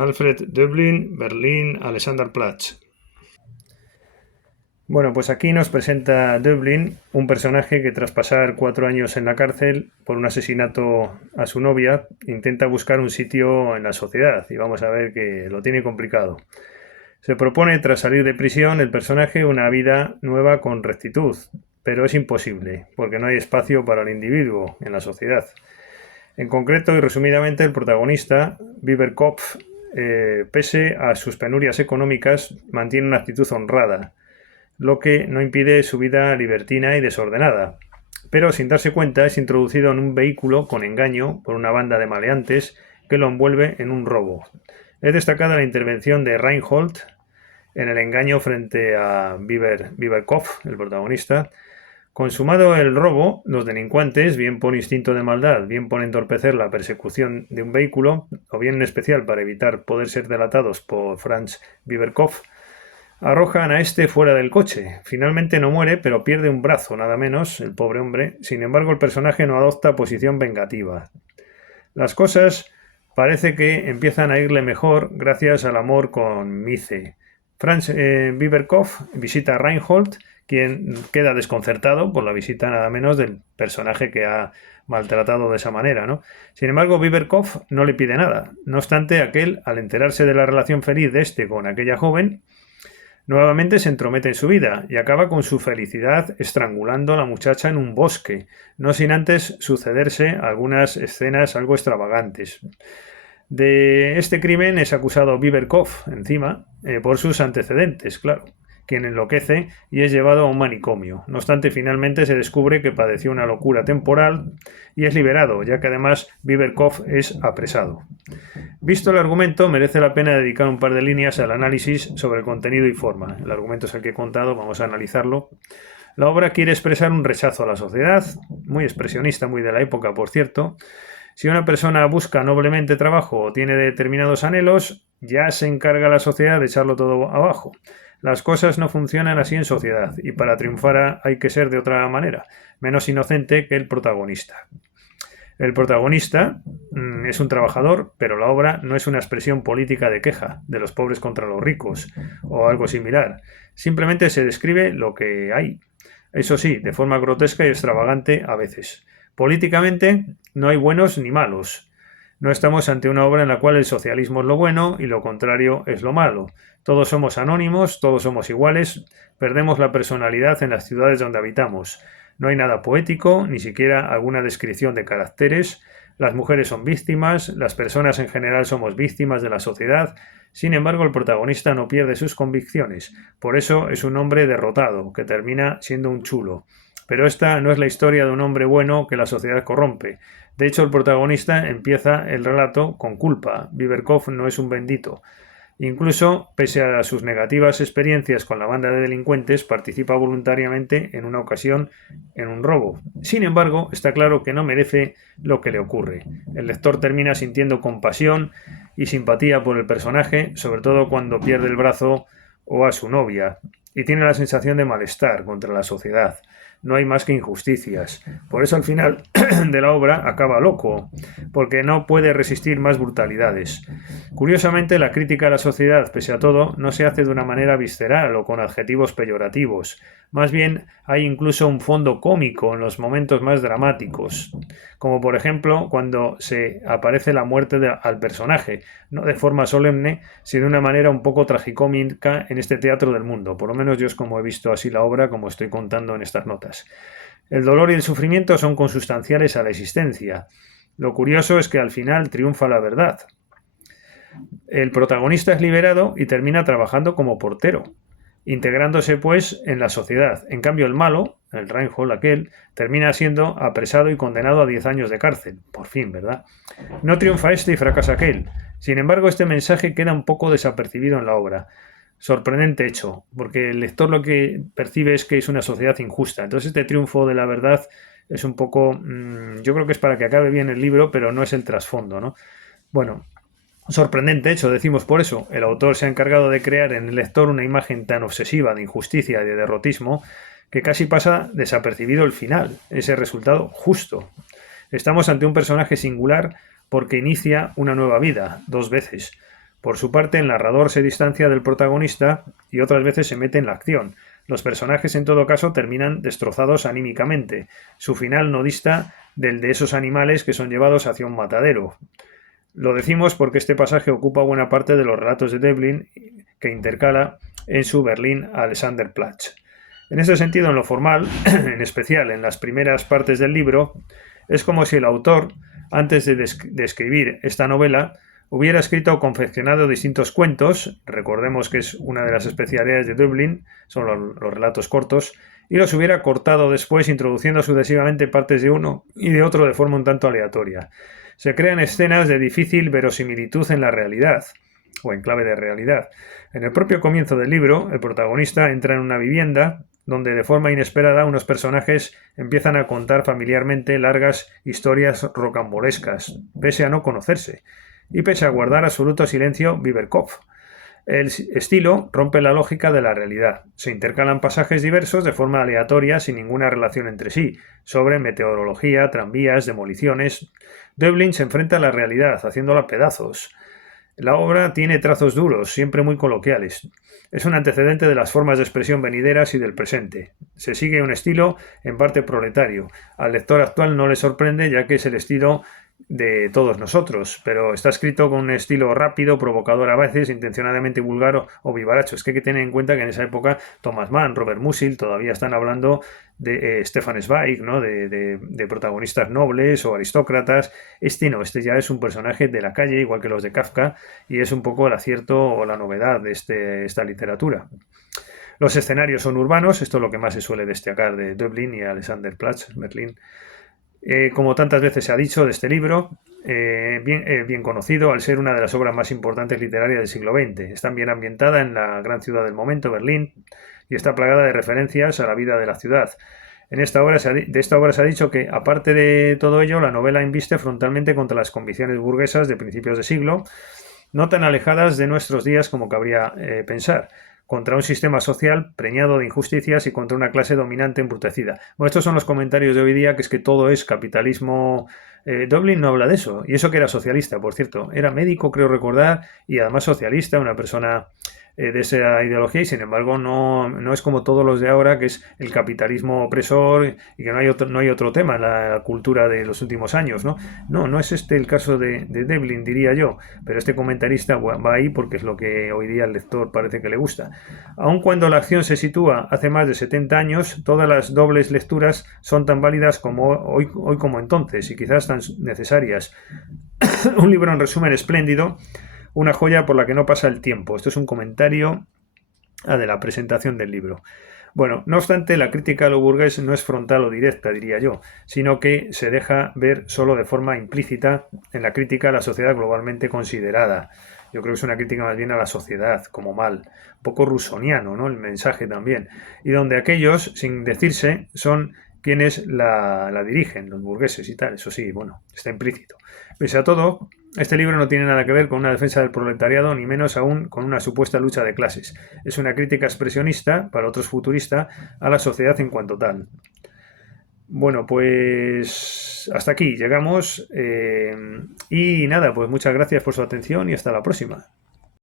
Alfred Döblin, Berlín, Alexanderplatz. Bueno, pues aquí nos presenta Döblin, un personaje que tras pasar 4 años en la cárcel por un asesinato a su novia, intenta buscar un sitio en la sociedad y vamos a ver que lo tiene complicado. Se propone, tras salir de prisión, el personaje una vida nueva con rectitud, pero es imposible, porque no hay espacio para el individuo en la sociedad. En concreto y resumidamente, el protagonista, Biberkopf, pese a sus penurias económicas, mantiene una actitud honrada, lo que no impide su vida libertina y desordenada. Pero sin darse cuenta es introducido en un vehículo con engaño por una banda de maleantes que lo envuelve en un robo. Es destacada la intervención de Reinhold en el engaño frente a Biberkopf, el protagonista. Consumado el robo, los delincuentes, bien por instinto de maldad, bien por entorpecer la persecución de un vehículo, o bien en especial para evitar poder ser delatados por Franz Biberkopf, arrojan a este fuera del coche. Finalmente no muere, pero pierde un brazo, nada menos, el pobre hombre. Sin embargo, el personaje no adopta posición vengativa. Las cosas parece que empiezan a irle mejor gracias al amor con Mice. Franz Biberkopf visita a Reinhold, quien queda desconcertado por la visita nada menos del personaje que ha maltratado de esa manera, ¿no? Sin embargo, Biberkopf no le pide nada. No obstante, aquel, al enterarse de la relación feliz de este con aquella joven, nuevamente se entromete en su vida y acaba con su felicidad estrangulando a la muchacha en un bosque, no sin antes sucederse algunas escenas algo extravagantes. De este crimen es acusado Biberkopf, encima, por sus antecedentes, claro, quien enloquece y es llevado a un manicomio. No obstante, finalmente se descubre que padeció una locura temporal y es liberado, ya que además Biberkopf es apresado. Visto el argumento, merece la pena dedicar un par de líneas al análisis sobre el contenido y forma. El argumento es el que he contado, vamos a analizarlo. La obra quiere expresar un rechazo a la sociedad, muy expresionista, muy de la época, por cierto. Si una persona busca noblemente trabajo o tiene determinados anhelos, ya se encarga la sociedad de echarlo todo abajo. Las cosas no funcionan así en sociedad y para triunfar hay que ser de otra manera, menos inocente que el protagonista. El protagonista es un trabajador, pero la obra no es una expresión política de queja de los pobres contra los ricos o algo similar. Simplemente se describe lo que hay. Eso sí, de forma grotesca y extravagante a veces. Políticamente no hay buenos ni malos. No estamos ante una obra en la cual el socialismo es lo bueno y lo contrario es lo malo. Todos somos anónimos, todos somos iguales, perdemos la personalidad en las ciudades donde habitamos. No hay nada poético, ni siquiera alguna descripción de caracteres. Las mujeres son víctimas, las personas en general somos víctimas de la sociedad. Sin embargo, el protagonista no pierde sus convicciones. Por eso es un hombre derrotado, que termina siendo un chulo. Pero esta no es la historia de un hombre bueno que la sociedad corrompe. De hecho, el protagonista empieza el relato con culpa. Biberkopf no es un bendito. Incluso, pese a sus negativas experiencias con la banda de delincuentes, participa voluntariamente en una ocasión en un robo. Sin embargo, está claro que no merece lo que le ocurre. El lector termina sintiendo compasión y simpatía por el personaje, sobre todo cuando pierde el brazo o a su novia, y tiene la sensación de malestar contra la sociedad. No hay más que injusticias. Por eso al final de la obra acaba loco, porque no puede resistir más brutalidades. Curiosamente, la crítica a la sociedad, pese a todo, no se hace de una manera visceral o con adjetivos peyorativos. Más bien, hay incluso un fondo cómico en los momentos más dramáticos, como por ejemplo cuando se aparece la muerte al personaje, no de forma solemne, sino de una manera un poco tragicómica en este teatro del mundo. Por lo menos yo es como he visto así la obra, como estoy contando en estas notas. El dolor y el sufrimiento son consustanciales a la existencia. Lo curioso es que al final triunfa la verdad. El protagonista es liberado y termina trabajando como portero, integrándose pues en la sociedad. En cambio el malo, el Reinhold aquel, termina siendo apresado y condenado a 10 años de cárcel. Por fin, ¿verdad? No triunfa este y fracasa aquel. Sin embargo, este mensaje queda un poco desapercibido en la obra. Sorprendente hecho, porque el lector lo que percibe es que es una sociedad injusta. Entonces este triunfo de la verdad es un poco... yo creo que es para que acabe bien el libro, pero no es el trasfondo, ¿no? Bueno, sorprendente hecho, decimos por eso. El autor se ha encargado de crear en el lector una imagen tan obsesiva de injusticia y de derrotismo que casi pasa desapercibido el final, ese resultado justo. Estamos ante un personaje singular porque inicia una nueva vida, 2 veces. Por su parte, el narrador se distancia del protagonista y otras veces se mete en la acción. Los personajes, en todo caso, terminan destrozados anímicamente. Su final no dista del de esos animales que son llevados hacia un matadero. Lo decimos porque este pasaje ocupa buena parte de los relatos de Devlin que intercala en su Berlín Alexanderplatz. En ese sentido, en lo formal, en especial en las primeras partes del libro, es como si el autor, antes de escribir esta novela, hubiera escrito o confeccionado distintos cuentos, recordemos que es una de las especialidades de Devlin, son los relatos cortos, y los hubiera cortado después, introduciendo sucesivamente partes de uno y de otro de forma un tanto aleatoria. Se crean escenas de difícil verosimilitud en la realidad, o en clave de realidad. En el propio comienzo del libro, el protagonista entra en una vivienda donde de forma inesperada unos personajes empiezan a contar familiarmente largas historias rocambolescas, pese a no conocerse, y pese a guardar absoluto silencio Biberkopf. El estilo rompe la lógica de la realidad. Se intercalan pasajes diversos de forma aleatoria, sin ninguna relación entre sí, sobre meteorología, tranvías, demoliciones. Devlin se enfrenta a la realidad, haciéndola pedazos. La obra tiene trazos duros, siempre muy coloquiales. Es un antecedente de las formas de expresión venideras y del presente. Se sigue un estilo en parte proletario. Al lector actual no le sorprende, ya que es el estilo de todos nosotros, pero está escrito con un estilo rápido, provocador a veces, intencionadamente vulgar o vivaracho. Es que hay que tener en cuenta que en esa época Thomas Mann, Robert Musil, todavía están hablando de Stefan Zweig, ¿no? de protagonistas nobles o aristócratas. Este ya es un personaje de la calle, igual que los de Kafka, y es un poco el acierto o la novedad de esta literatura. Los escenarios son urbanos, esto es lo que más se suele destacar de Dublín y Alexanderplatz, Berlín. Como tantas veces se ha dicho de este libro, bien conocido al ser una de las obras más importantes literarias del siglo XX. Está bien ambientada en la gran ciudad del momento, Berlín, y está plagada de referencias a la vida de la ciudad. De esta obra se ha dicho que, aparte de todo ello, la novela embiste frontalmente contra las convicciones burguesas de principios de siglo, no tan alejadas de nuestros días como cabría pensar, contra un sistema social preñado de injusticias y contra una clase dominante embrutecida. Bueno, estos son los comentarios de hoy día, que es que todo es capitalismo. Dublin no habla de eso, y eso que era socialista, por cierto. Era médico, creo recordar, y además socialista, una persona de esa ideología, y sin embargo no es como todos los de ahora, que es el capitalismo opresor y que no hay otro tema en la cultura de los últimos años, ¿no? No es este el caso de Devlin, diría yo, pero este comentarista va ahí porque es lo que hoy día al lector parece que le gusta. Aun cuando la acción se sitúa hace más de 70 años, todas las dobles lecturas son tan válidas como hoy como entonces, y quizás tan necesarias. Un libro, en resumen, espléndido, una joya por la que no pasa el tiempo. Esto es un comentario de la presentación del libro. Bueno, no obstante, la crítica a lo burgués no es frontal o directa, diría yo, sino que se deja ver solo de forma implícita en la crítica a la sociedad globalmente considerada. Yo creo que es una crítica más bien a la sociedad como mal, un poco rusoniano, ¿no? El mensaje también. Y donde aquellos, sin decirse, son quienes la dirigen, los burgueses y tal. Eso sí, bueno, está implícito. Pese a todo, este libro no tiene nada que ver con una defensa del proletariado, ni menos aún con una supuesta lucha de clases. Es una crítica expresionista, para otros futurista, a la sociedad en cuanto tal. Bueno, pues hasta aquí llegamos. Y nada, pues muchas gracias por su atención y hasta la próxima.